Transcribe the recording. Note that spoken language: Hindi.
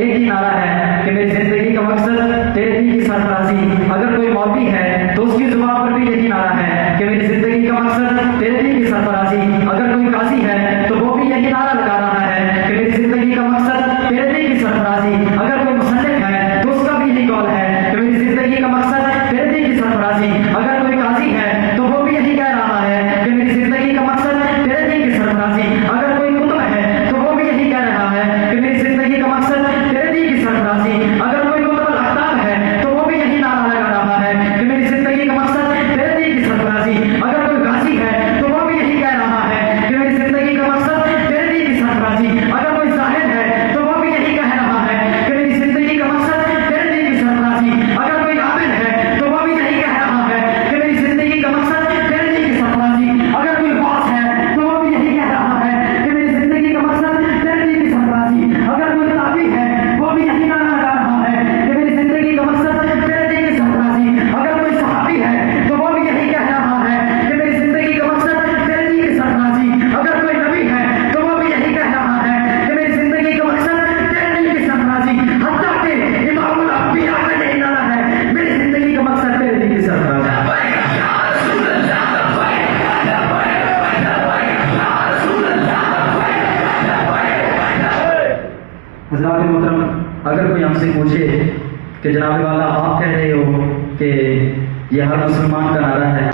एक ही नारा है कि मेरी जिंदगी का मकसद तेरे दीन की सरफराजी। अगर कोई मौलवी है तो उसकी जुबान पर भी यही नारा है कि मेरी जिंदगी का मकसद तेरे दीन की सरफराजी। अगर कोई काजी है तो वो भी यही नारा लगा रहा है कि मेरी जिंदगी का मकसद तेरे दीन की सरफराजी। अगर कोई मुसल्लिक है तो उसका भी यही कौल है कि मेरी जिंदगी का मकसद तेरे दीन की सरफराजी। अगर कोई काजी है तो वो भी यही कह रहा है कि मेरी जिंदगी का मकसद तेरे दीन की सरफराजी। अगर कोई कुतुब है तो वो भी यही कह रहा है कि मेरी जिंदगी का मकसद तेरे दीन की सरफराजी। अगर कोई कुतुब अख्तार है तो वो भी यही नारा लगा रहा है कि मेरी जिंदगी का मकसद तेरे दीन की सरफराजी। अगर कोई गाजी है तो वो भी यही कह रहा है कि मेरी जिंदगी का मकसद तेरे दीन की सरफराजी। अगर कोई जाहिद है तो वो भी यही कह रहा है कि मेरी जिंदगी का मकसद तेरे दीन की सरफराजी। अगर कोई आबिद है तो वो भी यही कह रहा है कि मेरी जिंदगी का मकसद तेरे दीन की सरफराजी। अगर कोई बॉस है तो वो भी यही कह रहा है कि मेरी जिंदगी का मकसद तेरे दीन की सरफराजी। अगर कोई ताबी है वो भी यही नारा लगा रहा है कि मेरी जिंदगी का मकसद तेरे दीन की सरफराजी। अगर कोई सहाबी है तो वो भी यही कह रहा है कि मेरी जिंदगी का मकसद तेरे दीन की सरफराजी। अगर कोई नबी है तो वो भी यही कह रहा है कि मेरी जिंदगी का मकसद तेरे दीन की सरफराजी। हत्ता के इमामुल अंबिया का यही नारा है मेरी जिंदगी का मकसद तेरे दीन की सरफराजी। हज़रात मोहतरम, अगर कोई हमसे पूछे कि जनाब वाला आप कह रहे हो कि यह हर मुसलमान का नारा है,